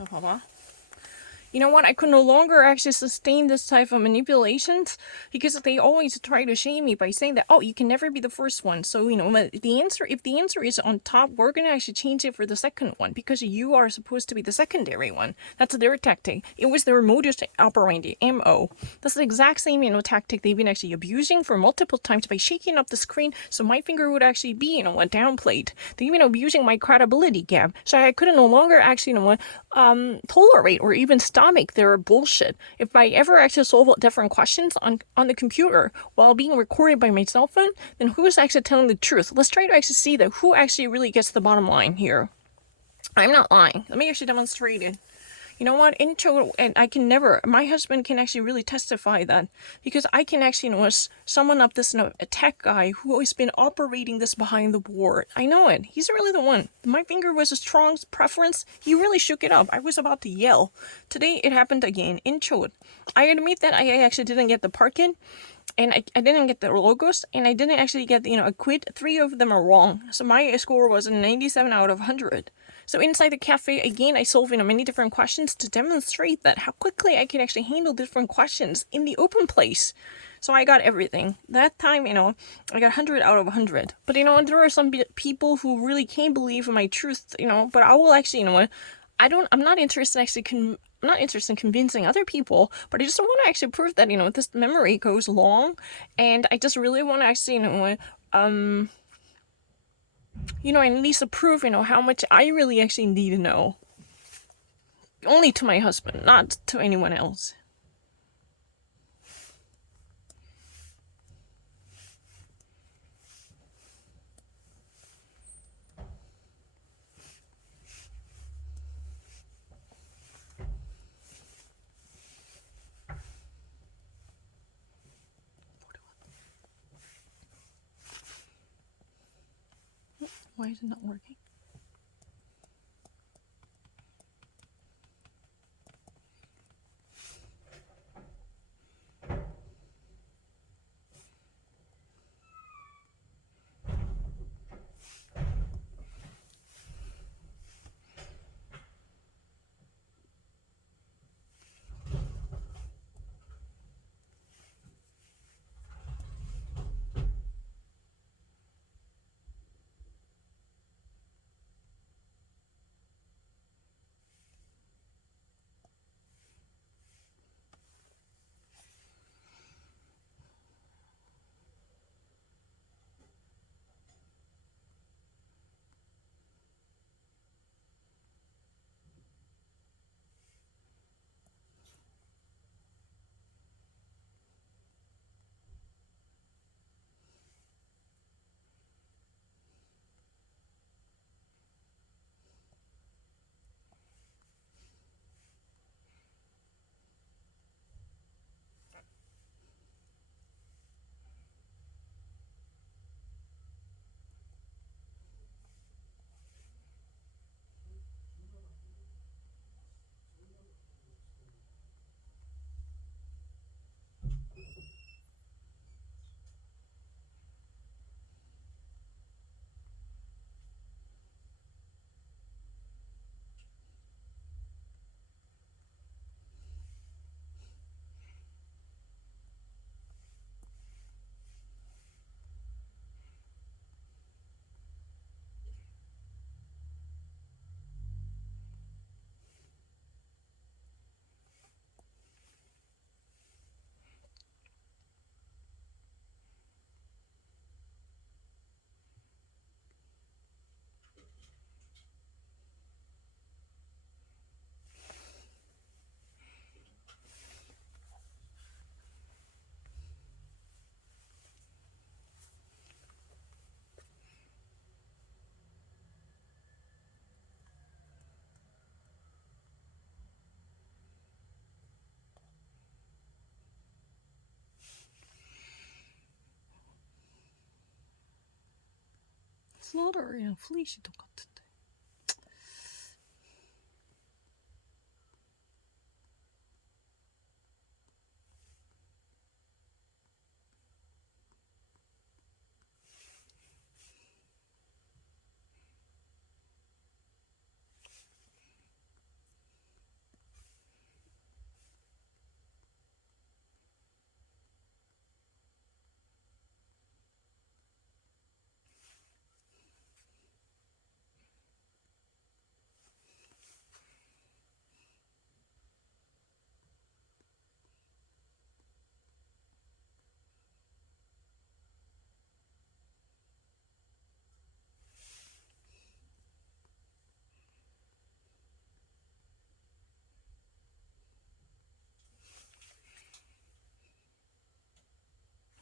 자, 봐봐. You know what? I could no longer actually sustain this type of manipulations because they always try to shame me by saying that, oh, you can never be the first one. So, the answer, if the answer is on top, we're going to actually change it for the second one because you are supposed to be the secondary one. That's their tactic. It was their modus operandi, MO. That's the exact same, tactic they've been actually abusing for multiple times by shaking up the screen so my finger would actually be, downplayed. They've been abusing my credibility gap. So I could no longer actually, tolerate or even stomach their bullshit. If I ever actually solve different questions on the computer while being recorded by my cell phone, then who is actually telling the truth? Let's try to actually see that who actually really gets the bottom line here. I'm not lying. Let me actually demonstrate it. You know what? In total, and I can never. My husband can actually really testify that because I can actually summon up this a tech guy who has been operating this behind the board. I know it. He's really the one. My finger was a strong preference. He really shook it up. I was about to yell. Today it happened again. In Chode. I admit that I actually didn't get the parking. And I didn't get the logos, and I didn't actually get, a quid. 3 of them are wrong. So my score was a 97 out of 100. So inside the cafe, again, I solved, many different questions to demonstrate that how quickly I can actually handle different questions in the open place. So I got everything. That time, I got 100 out of 100. But, there are some people who really can't believe in my truth, but I will actually, I'm not interested actually I'm not interested in convincing other people, but I just want to actually prove that, this memory goes long, and I just really want to actually, at least prove, how much I really actually need to know. Only to my husband, not to anyone else. Why is it not working? 슬러리랑 플리시 똑같은데.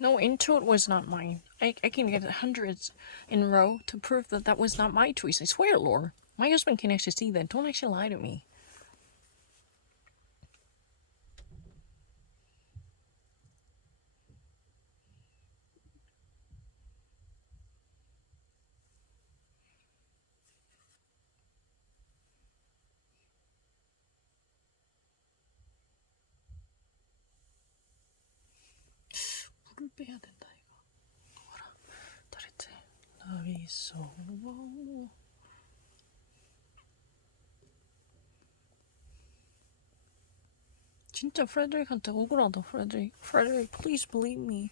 No, Intrude was not mine. I can get hundreds in a row to prove that that was not my choice. I swear, Lore. My husband can actually see that. Don't actually lie to me. 물을 빼야 된다 이거. 뭐라? 잘했지. Love is so. 진짜 Frederick한테 억울하다, Frederick. Frederick, please believe me.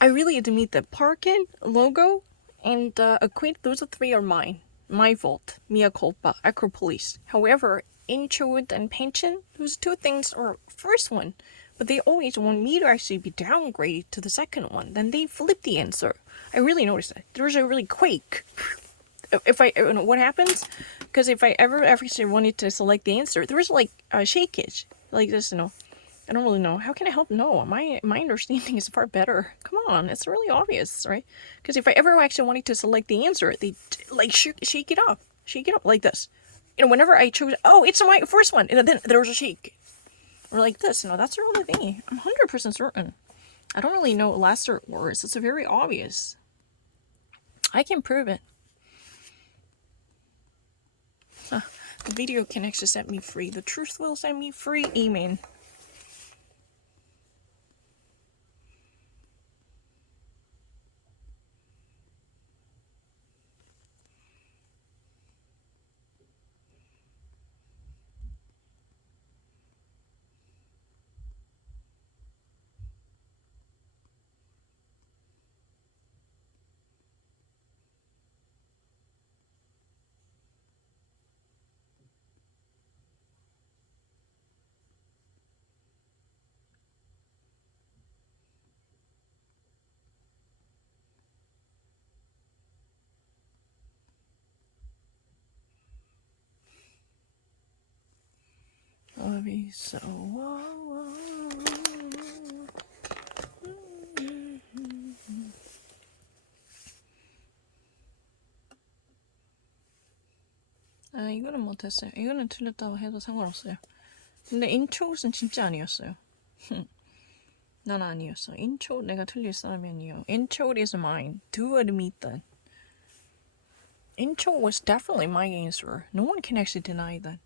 I really admit that Parkin, Logo, and Acquaint, those three are mine. My fault. Mea culpa. Acropolis. However, Inchwood and Pension, those two things are first one. But they always want me to actually be downgraded to the second one. Then they flip the answer. I really noticed that. There's a really quake. If I, what happens? Because if I ever actually wanted to select the answer, there was like a shakeage. Like this, I don't really know. How can I help? No, my understanding is far better. Come on, it's really obvious, right? Because if I ever actually wanted to select the answer, they like shake it up like this. Whenever I chose, oh, it's my first one, and then there was a shake, or like this. That's really thingy. I'm 100% certain. I don't really know Lester words. It's very obvious. I can prove it. The video can actually set me free. The truth will set me free. Amen. Love you so. 아, 이거는 못했어요. 이거는 틀렸다고 해도 상관없어요. 근데 인초웃은 진짜 아니었어요. 난 아니었어. 인초웃 내가 틀릴 사람이 아니에요. Inchoate is mine. Do admit that. Inchoate was definitely my answer. No one can actually deny that.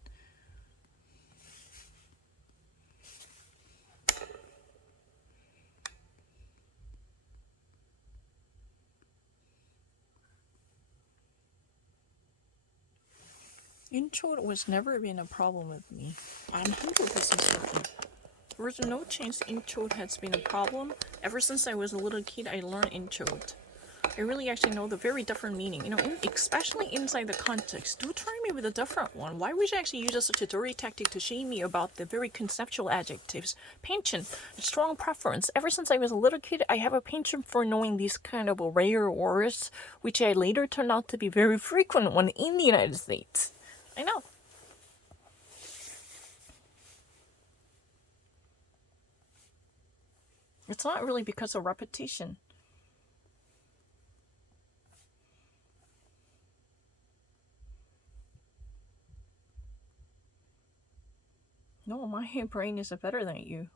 Inchoate was never been a problem with me. I'm 100% certain. There was no chance Inchoate has been a problem. Ever since I was a little kid, I learned Inchoate. I really actually know the very different meaning, especially inside the context. Do try me with a different one. Why would you actually use such a dirty tactic to shame me about the very conceptual adjectives? Penchant, strong preference. Ever since I was a little kid, I have a penchant for knowing these kind of rare words, which I later turned out to be very frequent one in the United States. I know. It's not really because of repetition. No, my brain is better than you.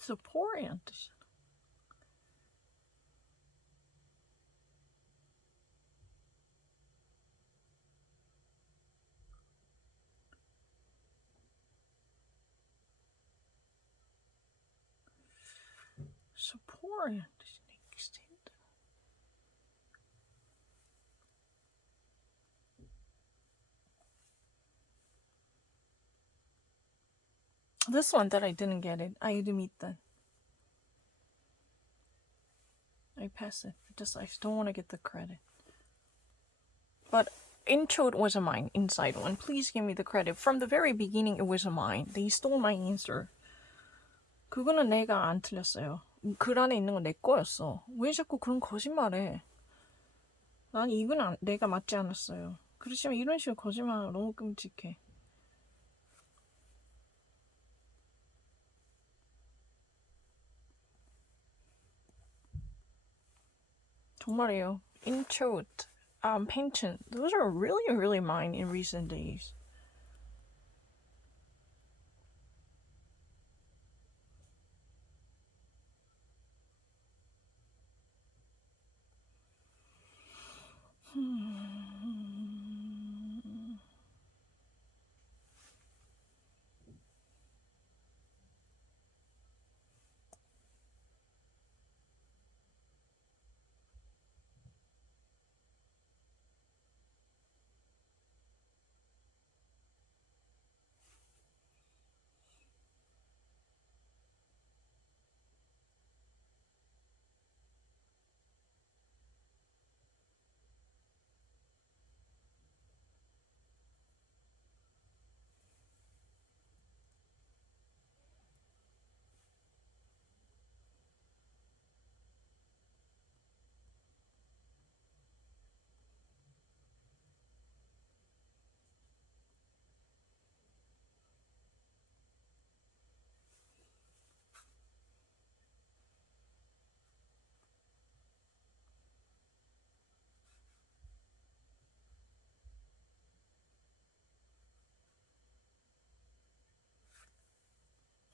Support. Support. This one that I didn't get it. I admit that. I pass it. I just don't want to get the credit. But intro, it wasn't mine. Inside one. Please give me the credit. From the very beginning, it wasn't mine. They stole my answer. 그거는 내가 안 틀렸어요. 글 안에 있는 건 내 거였어. 왜 자꾸 그런 거짓말해? 난 이건 내가 맞지 않았어요. 그렇지만 이런 식으로 거짓말 너무 끔찍해. 정말이에요. Intro, pension. Those are really, really mine in recent days.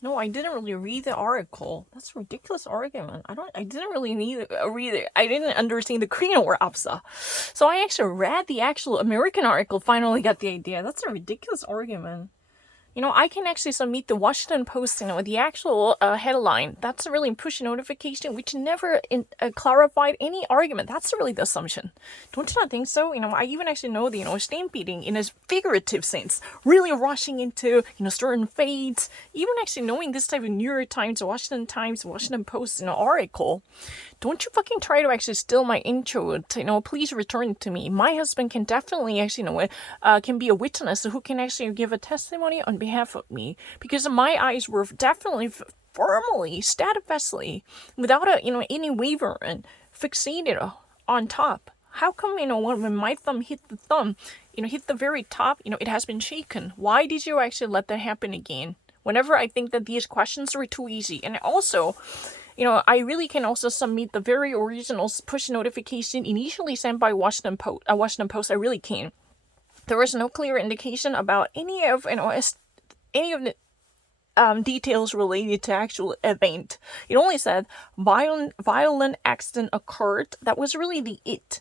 No, I didn't really read the article. That's a ridiculous argument. I didn't really read it. I didn't understand the Korean or Apsa. So I actually read the actual American article, finally got the idea. That's a ridiculous argument. I can actually submit the Washington Post, the actual headline. That's really push notification, which never clarified any argument. That's really the assumption. Don't you not think so? I even actually know the, stampeding in a figurative sense, really rushing into, certain fates, even actually knowing this type of New York Times, Washington Post, article. Don't you fucking try to actually steal my intro. Please return it to me. My husband can definitely actually, can be a witness who can actually give a testimony on behalf of me, because my eyes were definitely firmly, steadfastly, without any wavering, fixated on top. How come, when my thumb hit the hit the very top, it has been shaken? Why did you actually let that happen again? Whenever I think that these questions are too easy. And also, I really can also submit the very original push notification initially sent by Washington Post. I really can. There was no clear indication about any of the details related to actual event. It only said violent accident occurred. That was really the it.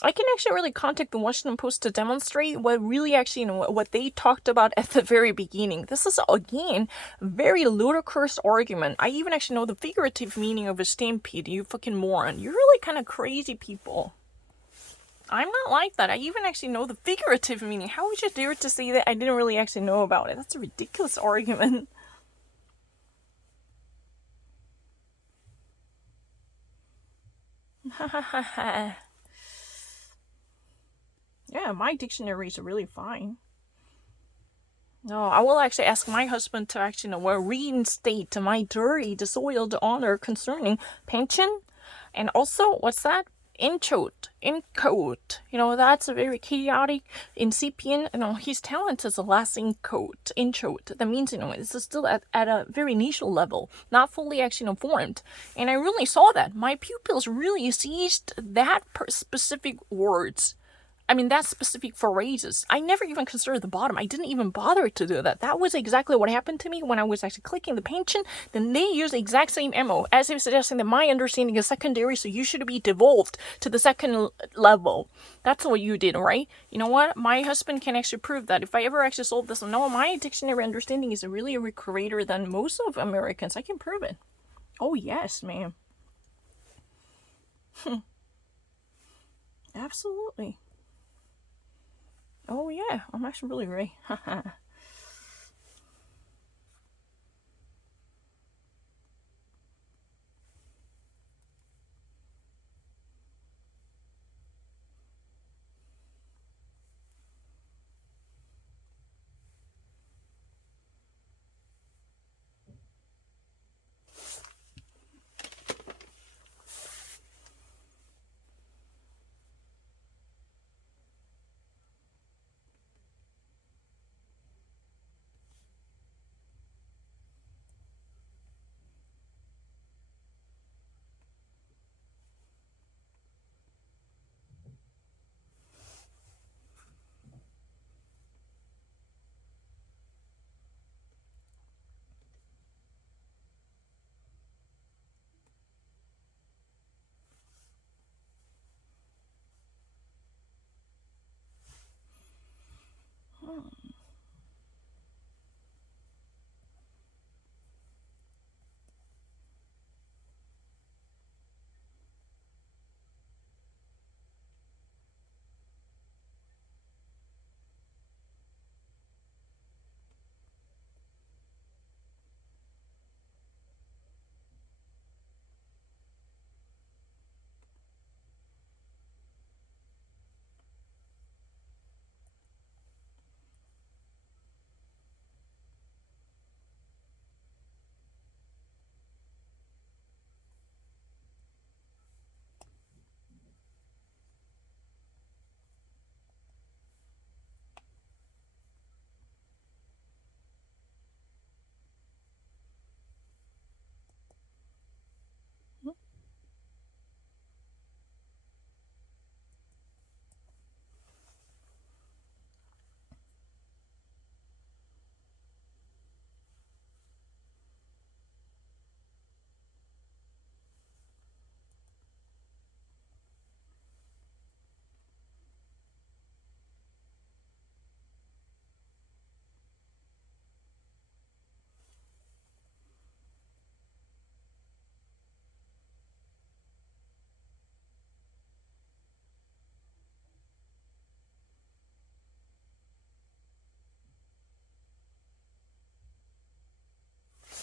I can actually really contact the Washington Post to demonstrate what really actually, what they talked about at the very beginning. This is, again, very ludicrous argument. I even actually know the figurative meaning of a stampede, you fucking moron. You're really kind of crazy people. I'm not like that. I even actually know the figurative meaning. How would you dare to say that I didn't really actually know about it? That's a ridiculous argument. Ha ha ha ha. Yeah, my dictionaries are really fine. No, I will actually ask my husband to actually reinstate my dirty, disloyal honor concerning pension. And also, what's that? Encode. That's a very chaotic incipient. His talent is the last encode. That means, it's still at a very initial level, not fully actually formed. And I really saw that. My pupils really seized that specific words. That specific phrases. I never even considered the bottom. I didn't even bother to do that. That was exactly what happened to me when I was actually clicking the pension. Then they used the exact same MO, as if suggesting that my understanding is secondary, so you should be devolved to the second level. That's what you did, right? You know what? My husband can actually prove that. If I ever actually solve this, no, my dictionary understanding is really greater than most of Americans. I can prove it. Oh, yes, ma'am. Absolutely. Oh yeah, I'm actually really ready.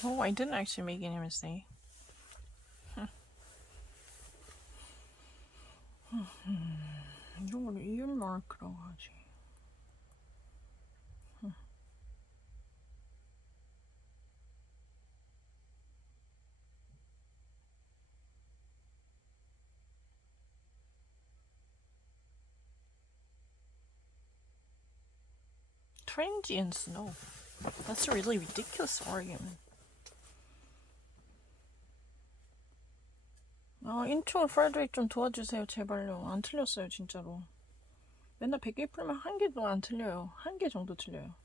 Oh, I didn't actually make any mistake. 이걸 이을 마크라고 하지. Transients, no. That's a really ridiculous argument. 인트로 프레드릭 좀 도와주세요, 제발요. 안 틀렸어요, 진짜로. 맨날 100개 풀면 한 개도 안 틀려요. 한 개 정도 틀려요.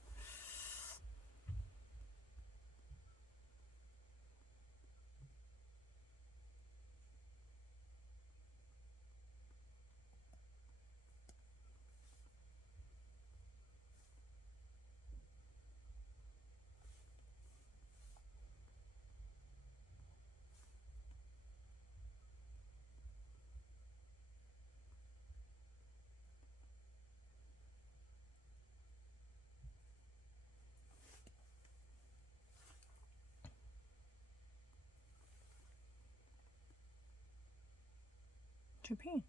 GP.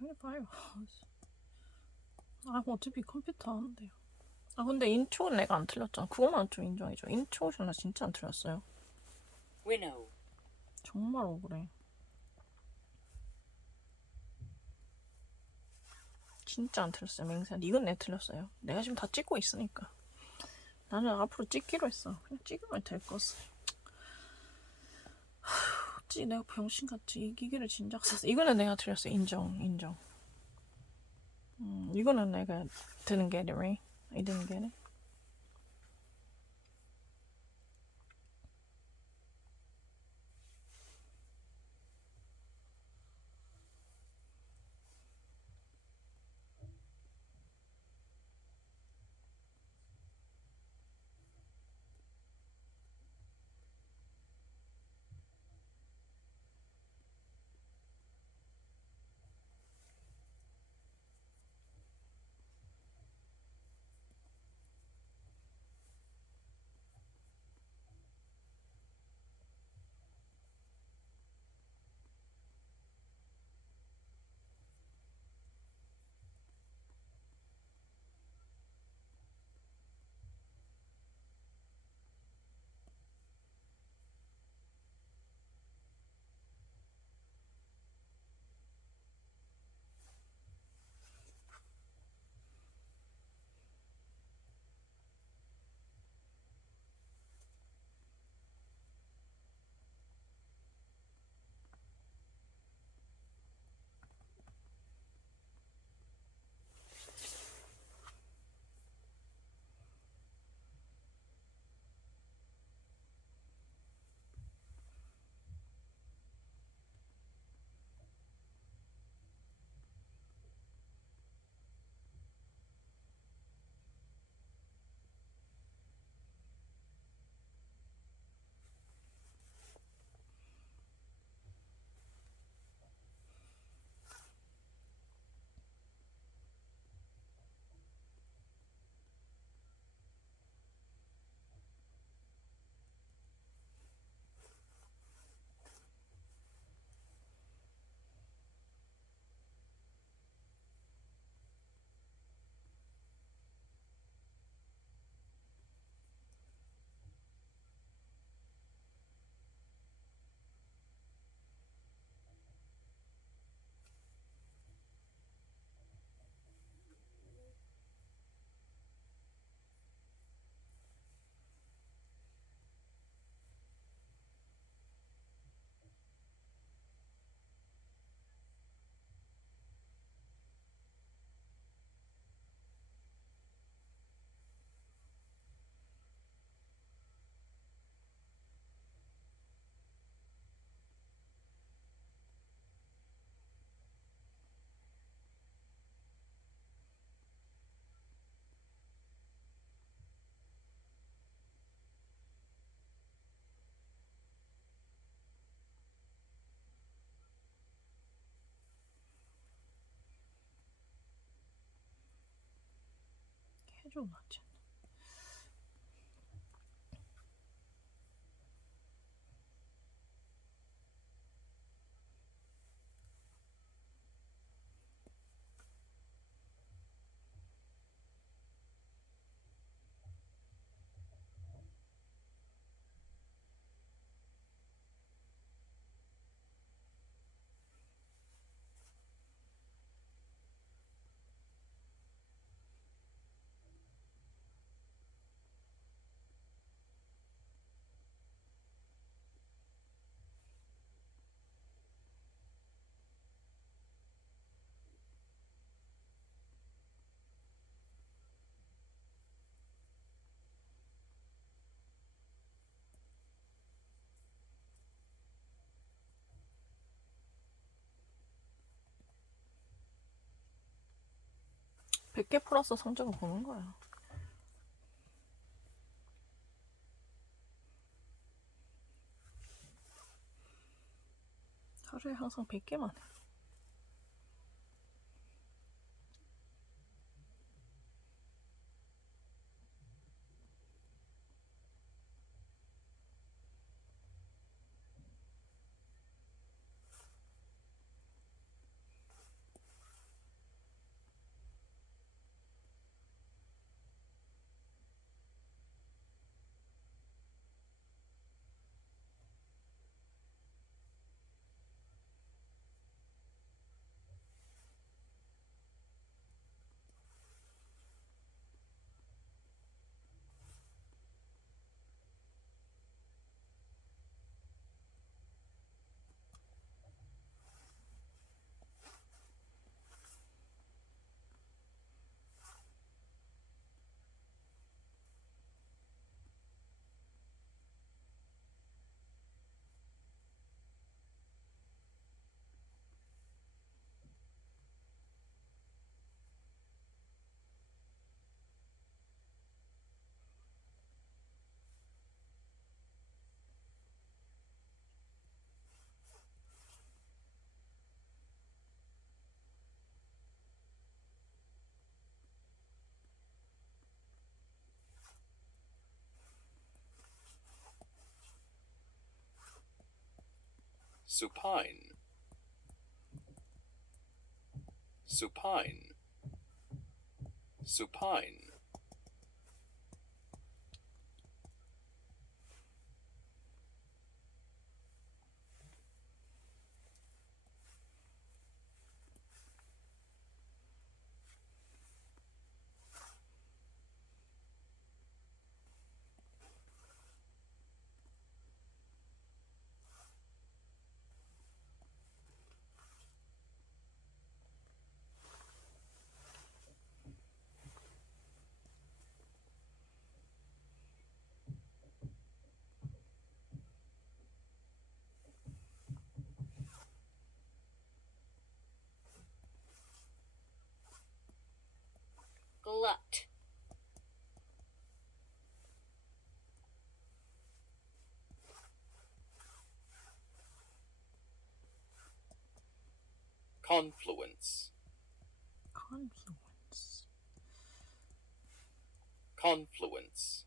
25 hours. 아, 어차피 컴퓨터 하는데요. 아, 근데 인트로는 내가 안 틀렸잖아. 그거만 좀 인정해줘. 인트로는 진짜 안 틀렸어요. Winnow. 정말 억울해. 진짜 안 틀렸어요, 맹세한. 이건 내 틀렸어요. 내가 지금 다 찍고 있으니까. 나는 앞으로 찍기로 했어. 그냥 찍으면 될 것을. 어찌 내가 병신같이 이 기계를 진작 샀어. 이거는 내가 틀렸어. 인정. 이거는 내가 didn't get it right. I didn't get it. 해줘, 낫지. 백 개 플러스 성적을 보는 거야. 하루에 항상 100개만 해. supine, supine, supine, Glut. confluence, Confluence. confluence,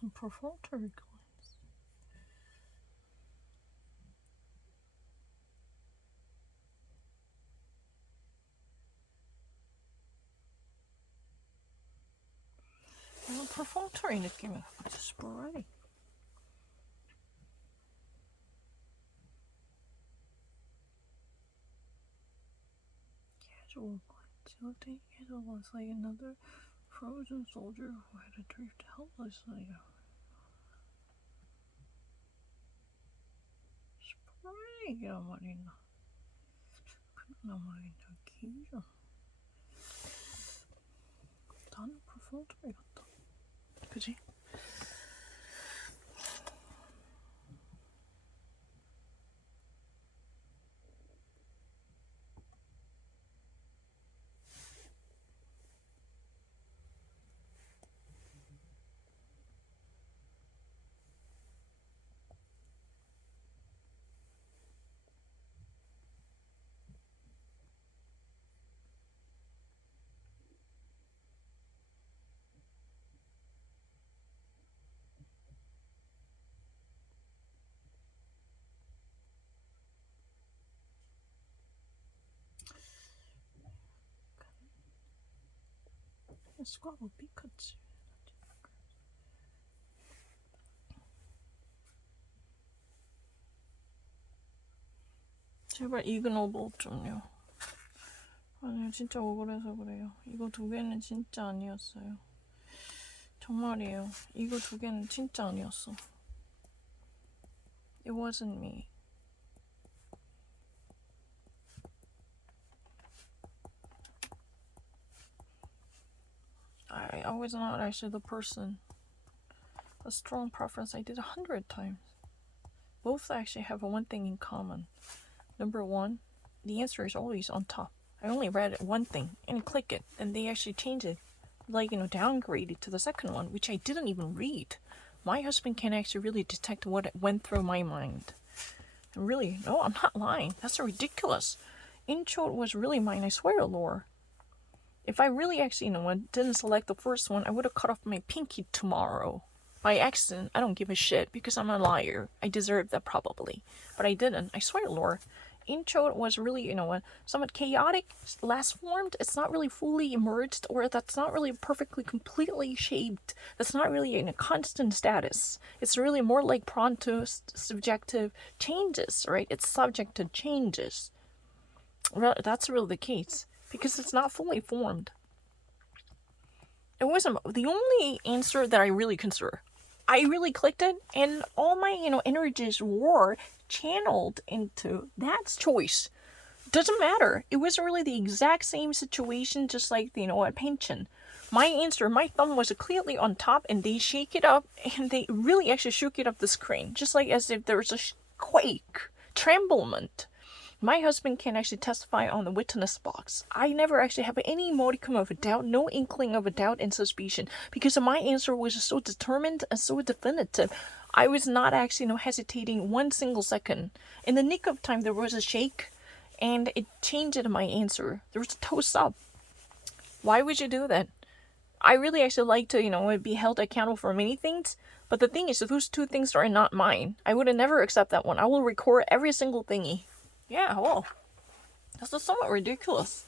Some perfunctory claims. perfunctory 느낌이 아주 sporadic. Casual glance. You think it was like another frozen soldier who had adrift helplessly. sporadic이란 말이나. 그런 말이나 기죠. 나는 perfunctory 같다. 그지? 스쿼버 삐카츠. 제발 이그노블 좀요. 아니요, 진짜 억울해서 그래요. 이거 두 개는 진짜 아니었어요. 정말이에요. 이거 두 개는 진짜 아니었어. It wasn't me. I was not actually the person. A strong preference I did 100 times. Both actually have one thing in common. Number one, the answer is always on top. I only read one thing and click it, and they actually change it, like, downgrade it to the second one, which I didn't even read. My husband can actually really detect what went through my mind. And really, no, I'm not lying. That's ridiculous. Intro was really mine, I swear, Lore. If I really actually, didn't select the first one, I would have cut off my pinky tomorrow. By accident, I don't give a shit because I'm a liar. I deserve that probably. But I didn't. I swear, Lore. Intro was really, somewhat chaotic, last formed. It's not really fully emerged, or that's not really perfectly, completely shaped. That's not really in a constant status. It's really more like pronto subjective changes, right? It's subject to changes. Well, that's really the case because it's not fully formed. It wasn't the only answer that I really consider. I really clicked it, and all my energies were channeled into that choice. Doesn't matter. It was really the exact same situation, just like a pension. My answer, my thumb was clearly on top, and they shake it up, and they really actually shook it up the screen, just like as if there was a quake, tremblement. My husband can actually testify on the witness box. I never actually have any modicum of a doubt, no inkling of a doubt and suspicion, because my answer was so determined and so definitive. I was not actually hesitating one single second. In the nick of time, there was a shake, and it changed my answer. There was a toss up. Why would you do that? I really actually like to, be held accountable for many things, but the thing is, those two things are not mine. I would have never accept that one. I will record every single thingy. Yeah, well, that's somewhat ridiculous.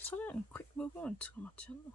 서는 quick movement가 맞지 않나?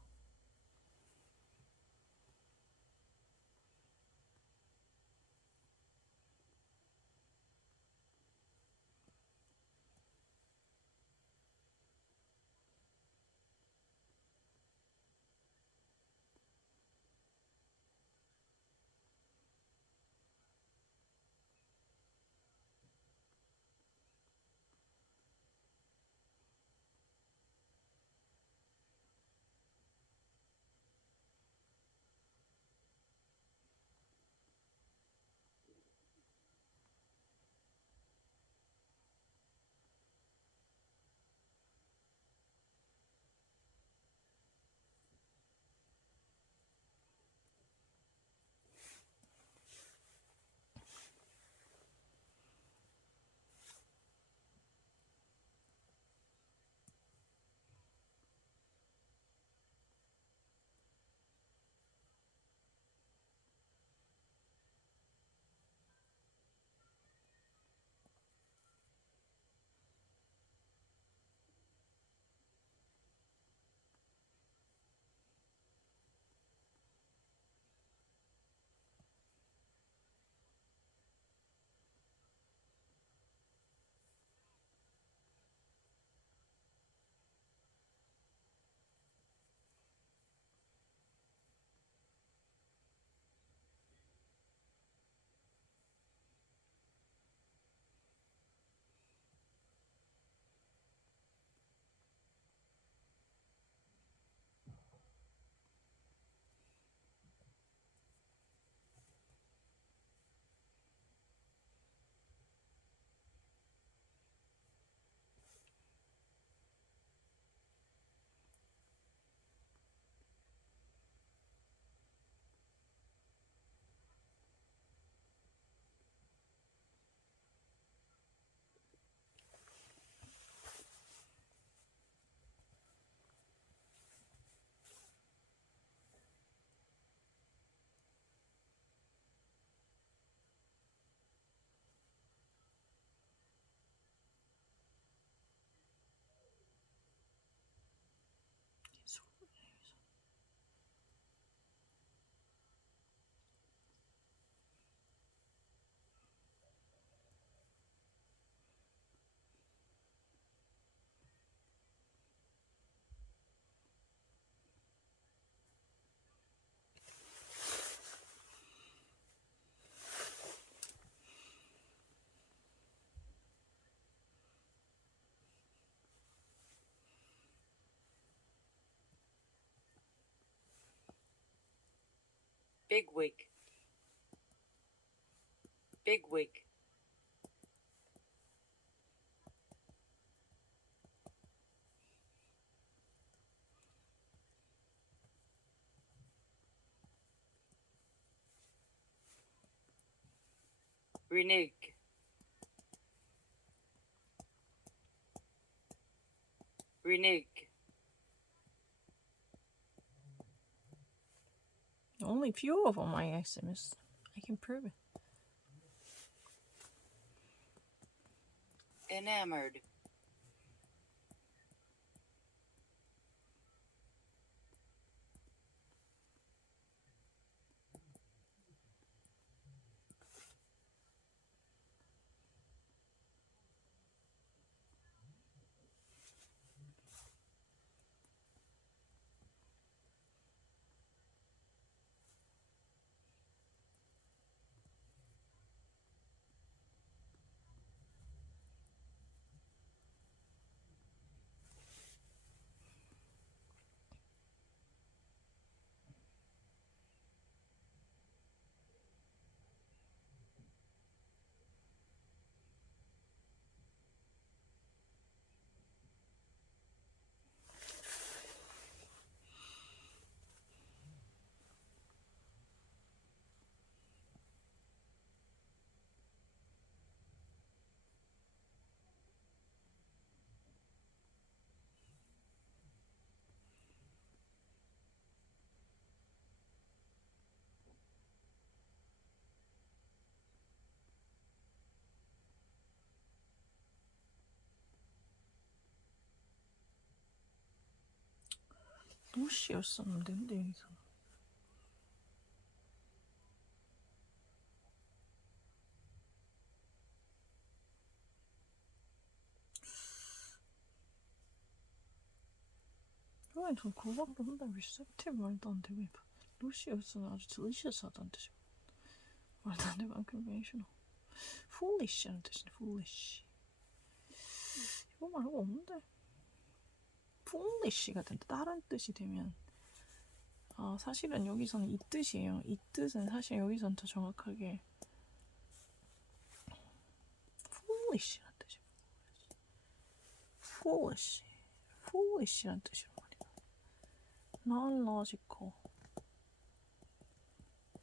Bigwig. Bigwig. Renege. Renege. Only few of them I actually missed. I can prove it. Enamored. 노시였었는데 근데 여기서 이번엔 전 그거밖에 혼자 receptive 말도 안 되고 노시였으면 아주 delicious 하다는 뜻이고 말도 안 되고 unconventional foolish 하는 뜻이네 foolish 이거 말고 없는데 foolish가 된다 다른 뜻이 되면 사실은 여기서는 이 뜻이에요. 이 뜻은 사실 여기서는 더 정확하게 foolish란 뜻이에요. foolish란 뜻이란 말이야. non-logical.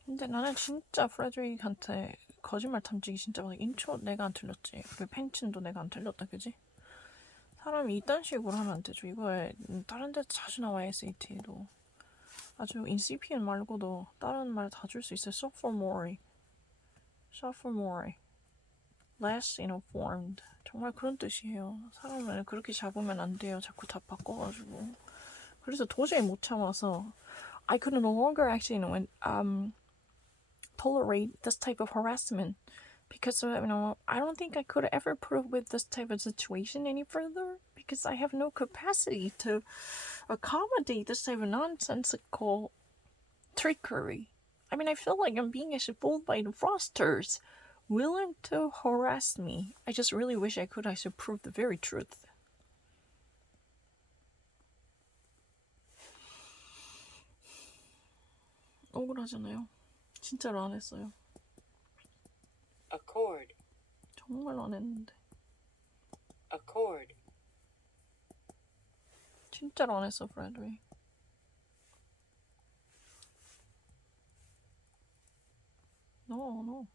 근데 나는 진짜 프레드릭한테 거짓말 탐지기 진짜 막 인초 내가 안 틀렸지. 그 펜친도 내가 안 틀렸다, 그지? 사람이 이딴 식으로 하면 안 되죠. 이거에 다른 데 자주 나와 SAT도. 아주 incipient 말고도 다른 말 다 줄 수 있어요. sophomore, less informed. 정말 그런 뜻이에요. 사람을 그렇게 잡으면 안 돼요. 자꾸 다 바꿔가지고. 그래서 도저히 못 참아서 I could no longer actually tolerate this type of harassment because I don't think I could ever put up with this type of situation any further because I have no capacity to accommodate this type of nonsensical trickery. I mean, I feel like I'm being fooled by the fraudsters willing to harass me. I just really wish I could actually prove the very truth. 억울하잖아요. 진짜로 안 했어요. Accord. 정말 안 했는데. Accord. 진짜로 안 했어, 프레드릭. No.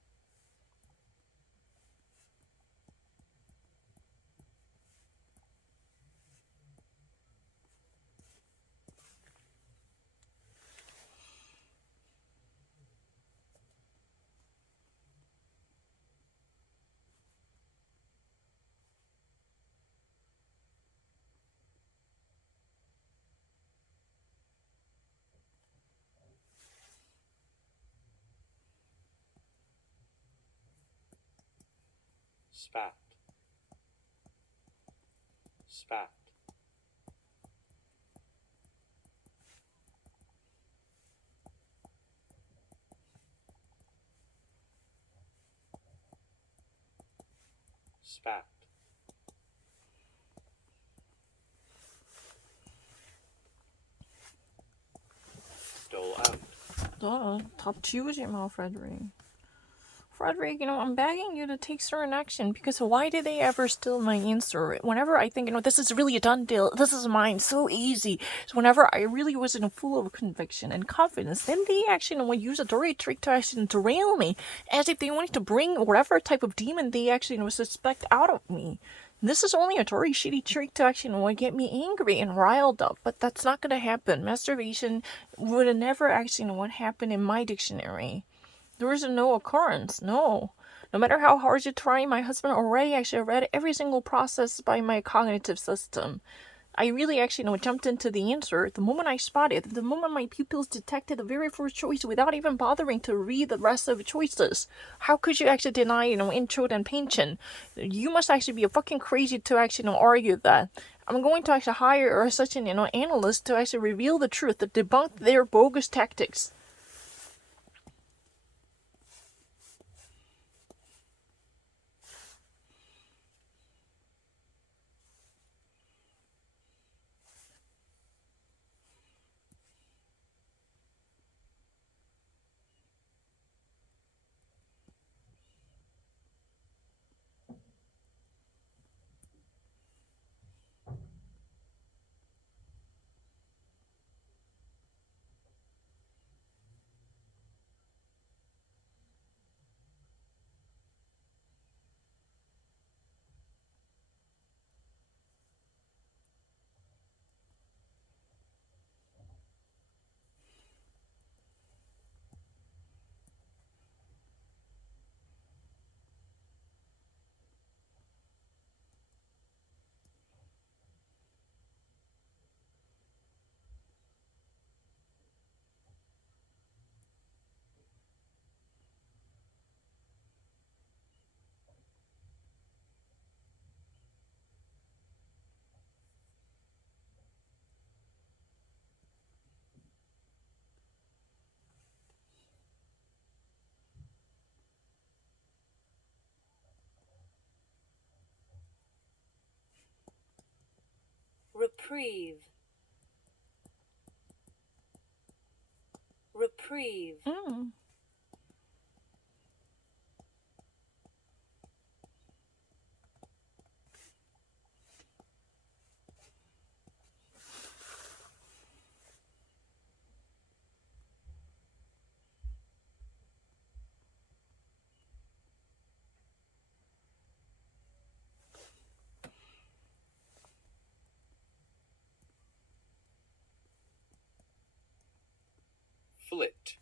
spat, spat, spat, dole out, Duh, top 지우지마, Frederick. Frederick, I'm begging you to take certain action because why did they ever steal my answer? Whenever I think, this is really a done deal, this is mine, so easy. So whenever I really was full of conviction and confidence, then they actually, use a dirty trick to actually derail me, as if they wanted to bring whatever type of demon they actually, suspect out of me. This is only a very shitty trick to actually get me angry and riled up, but that's not gonna happen. Masturbation would never actually what happened in my dictionary. There is no occurrence, no. No matter how hard you try, my husband already actually read every single process by my cognitive system. I really actually jumped into the answer the moment I spotted, the moment my pupils detected the very first choice without even bothering to read the rest of the choices. How could you actually deny, intro and pension? You must actually be fucking crazy to actually argue that. I'm going to actually hire such an analyst to actually reveal the truth, to debunk their bogus tactics. Reprieve. Reprieve. Flit.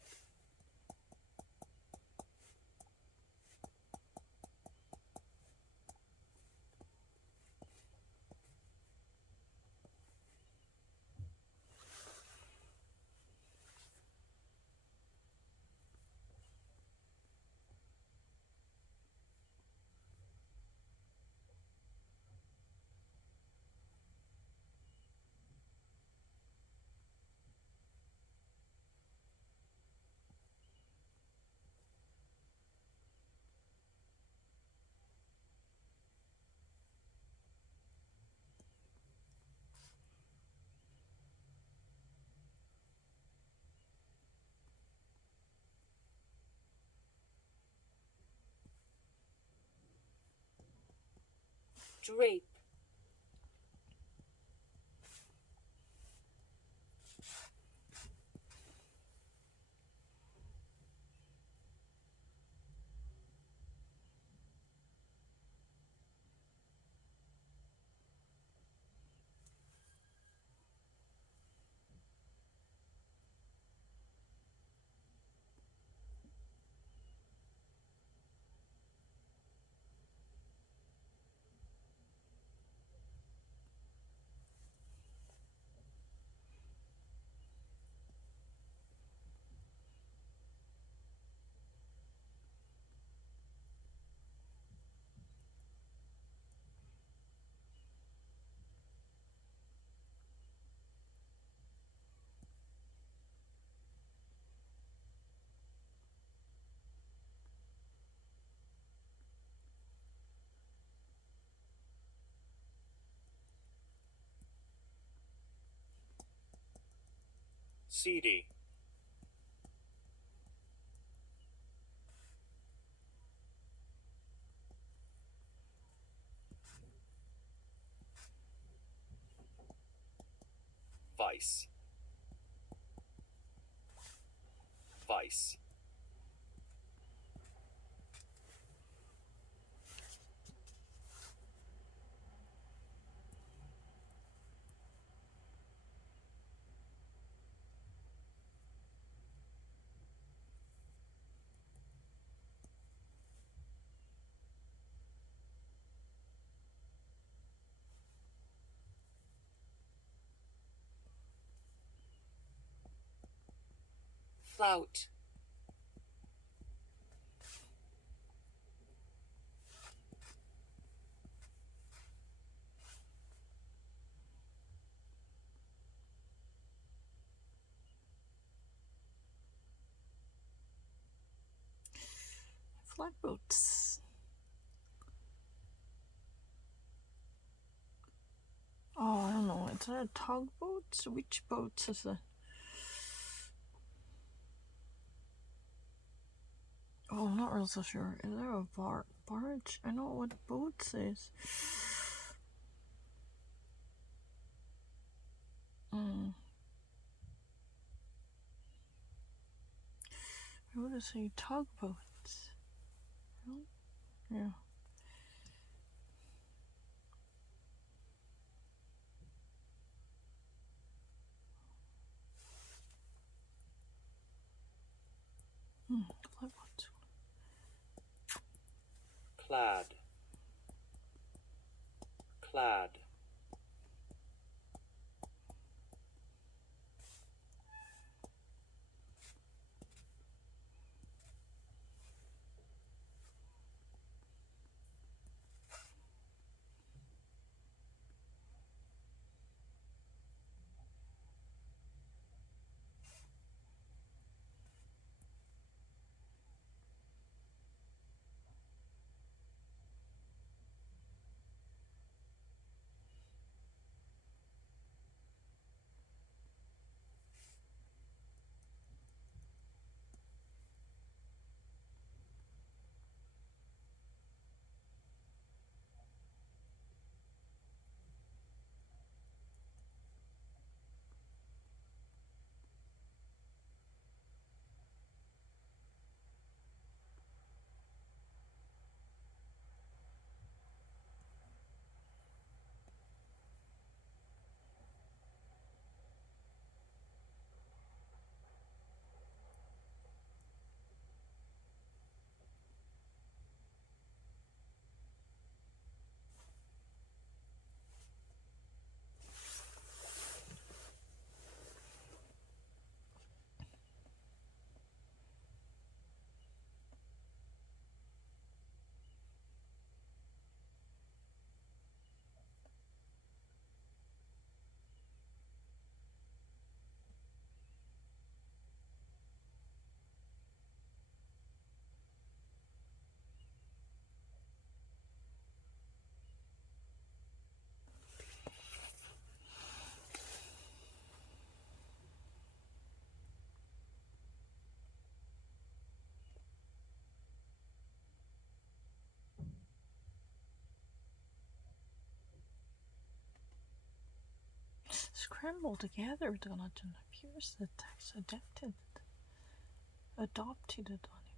Drape. CD. Vice. Vice. Flout. Flatboats. Oh, I don't know. Is that a tugboat? Which boat is it? Oh, I'm not real so sure. Is there a barge? I know what boats is. I would say tugboats. Yeah. Flatboats. Clad. Clad. Scrambled together, Donaton appears the text adopted it on him.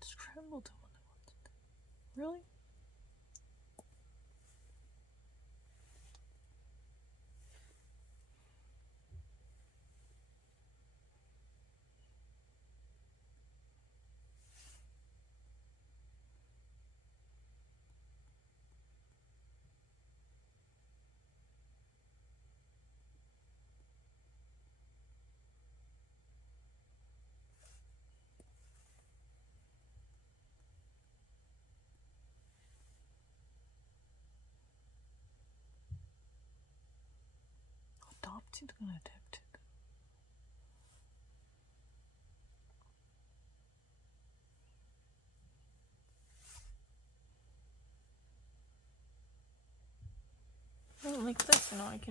Scrambled the one I wanted. Really? Adopted and adapted. Like this, I can